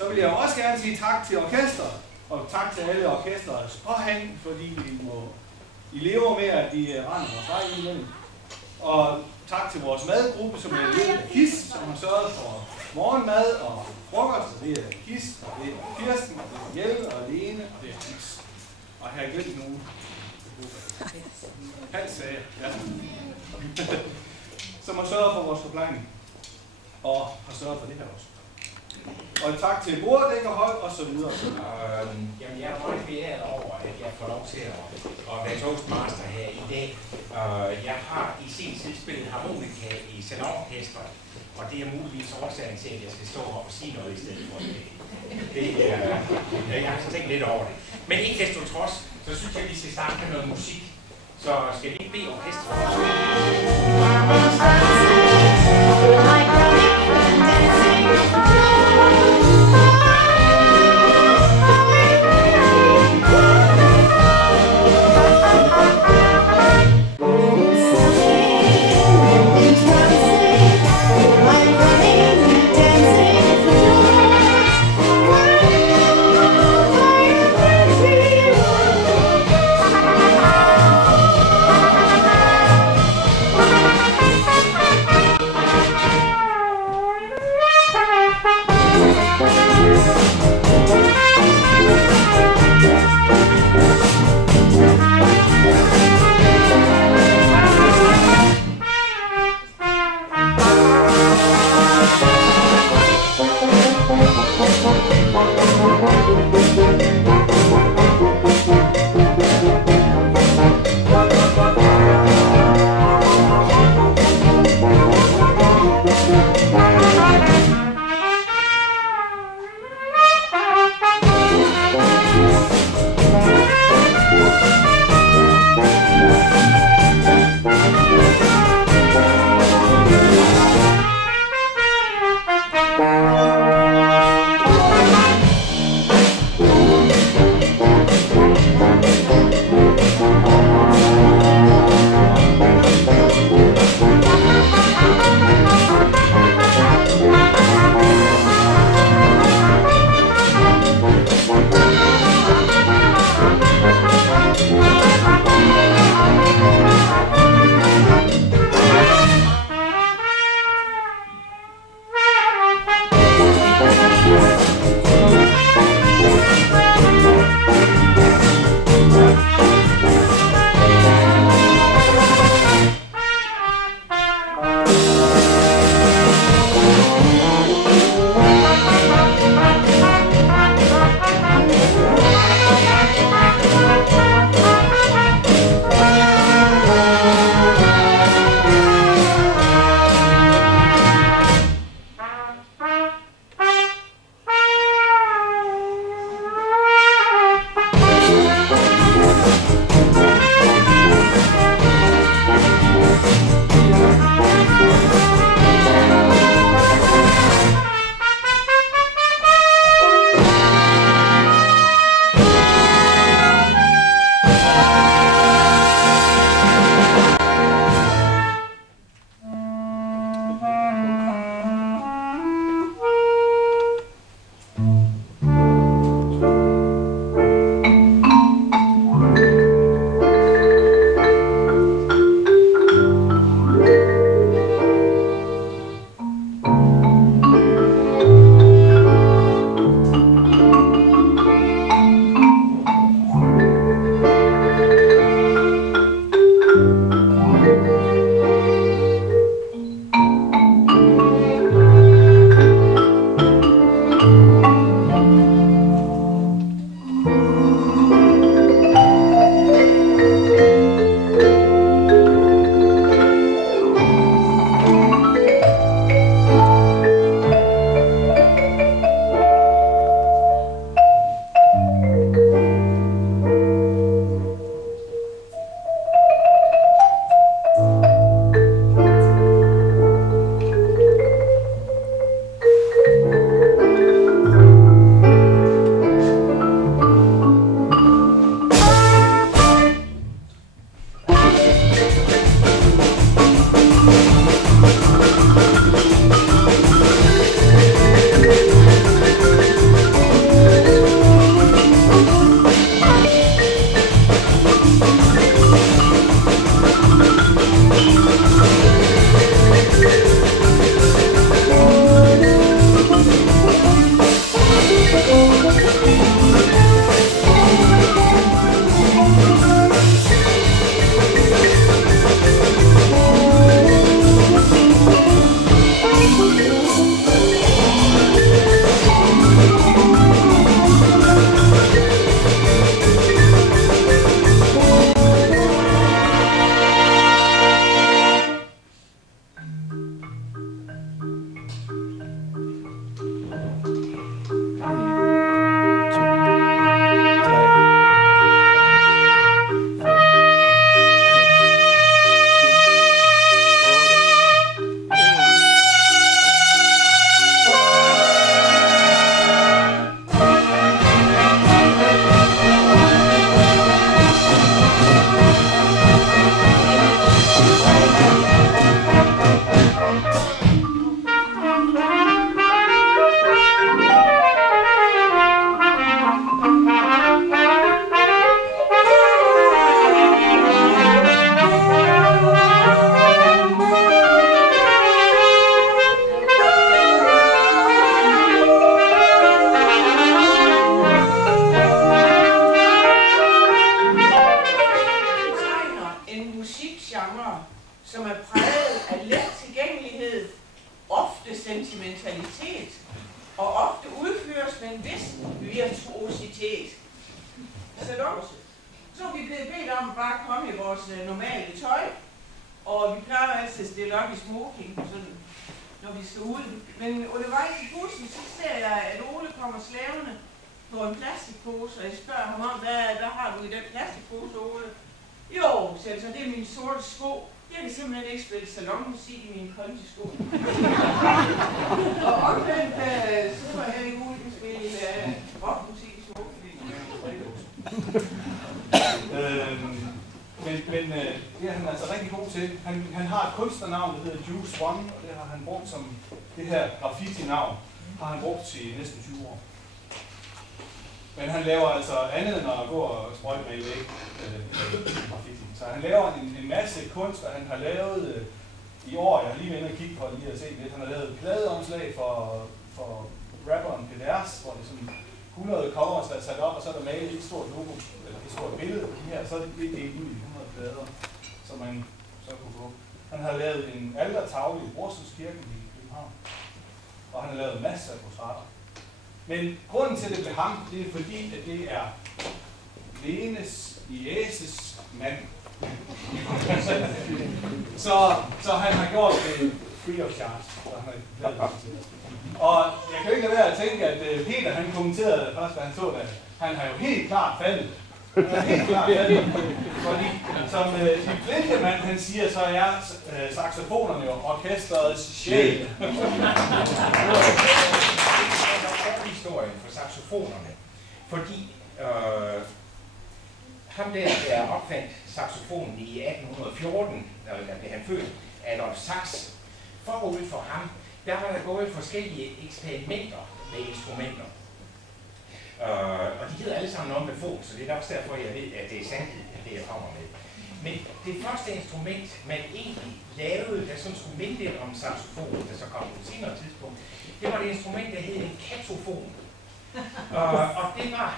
Så vil jeg også gerne sige tak til orkestret, og tak til alle orkestrets påhæng, fordi I lever med, at de render vores vej imellem. Og tak til vores madgruppe, som er ledet af KIS, som har sørget for morgenmad og frokost. Det er KIS, og det er Kirsten, og det er Jelle, og Lene, og det er KIS. Og her er glemt nogen. Hans sagde ja. Som har sørget for vores forplejning. Og har sørget for det her også. Og tak til borddækkerhold og så videre. Jamen, jeg er meget beæret over, at jeg får lov til at være toastmaster her i dag. Jeg har i sin tid spillet harmonika i salonorkestret, og det er muligvis årsagen til, at jeg skal stå op og sige noget i stedet for det. Jeg har så tænkt lidt over det. Men ikke desto trods, så synes jeg, at vi skal starte med noget musik. Så skal vi ikke bede orkestret? musikgenre, som er præget af let tilgængelighed, ofte sentimentalitet, og ofte udføres med en vis virtuositet. Så er vi blevet bedt om at bare komme i vores normale tøj, og vi plejer altid at stille op i smoking, sådan, når vi skal ud. Men undervejs i bussen, så ser jeg, at Ole kommer slævende på en plastikpose, og jeg spørger ham om, hvad har du i den plastikpose, Ole? Jo, siger han så, det er mine sorte sko. Jeg kan simpelthen ikke spille salonmusik i mine kondisko. Og omvendt, så var jeg ikke Ole kan spille rockmusik i smoking. Men det er han altså rigtig god til. Han har et kunstnernavn, der hedder Juice One, og det har han brugt som det her graffiti-navn, har han brugt i næsten 20 år. Men han laver altså andet end at gå og sprøjte med væk graffiti. Så han laver en masse kunst, og han har lavet i år, jeg har lige været inde og kigge på lige at se lidt, han har lavet pladeomslag for rapperen Peders, hvor det er sådan 100 covers, der er sat op, og så er der malet et stort logo, eller et stort billede på de her, så er det delt ud i 100 plader, som man så kunne få. Han har lavet en altertavle i Brorsundskirken i København, og han har lavet masser af portrætter. Men grunden til, at det blev ham, det er fordi, at det er Lenes Jæses mand. så han har gjort det free of charge. Og jeg kan ikke lade være at tænke, at Peter han kommenterede først, da han så det. Han har jo helt klart faldet. Fordi som de Flintemann han siger, så er saxofonerne jo orkesterets sjæl. Historien for saxofonerne, fordi ham der opfandt saxofonen i 1814, da blev han født, Adolf Sax. Forud for ham, der var der gået forskellige eksperimenter med instrumenter. Og de hedder alle sammen nombrefon, så det er også derfor, jeg ved, at det er sandhed, at det jeg kommer med. Men det første instrument, man egentlig lavede, der sådan skulle minde lidt om saxofonen, der så kom på et senere tidspunkt, det var et instrument, der hed en katofon. Og det var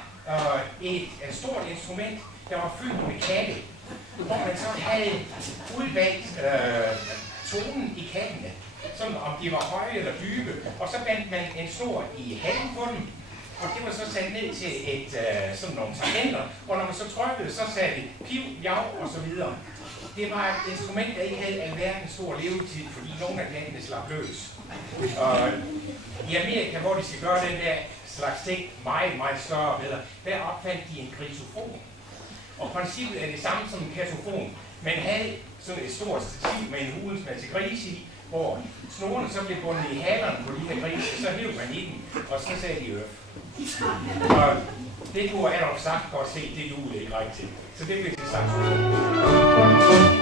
et stort instrument, der var fyldt med katte, hvor man så havde udvalgt tonen i kattene, sådan om de var høje eller dybe, og så bandt man en snor i halen på dem, og det var så sat ned til sådan nogle tangenter, og når man så trykkede, så sagde det piv, jav og så videre. Det var et instrument, der ikke havde alverdens stor levetid, fordi nogle af kattene slap løs. I Amerika, hvor de skal gøre den der slags ting meget, meget større og bedre, der opfandt de en grisofon. Og princippet er det samme som en katofon. Man havde sådan et stort stativ med en hulens til grise i, hvor snorene så blev bundet i halerne på de her grise, så hævde man i den, og så sagde de øf. Og det kunne Adolf Sax godt se, det duede ikke rigtigt. Så det blev til saxofon.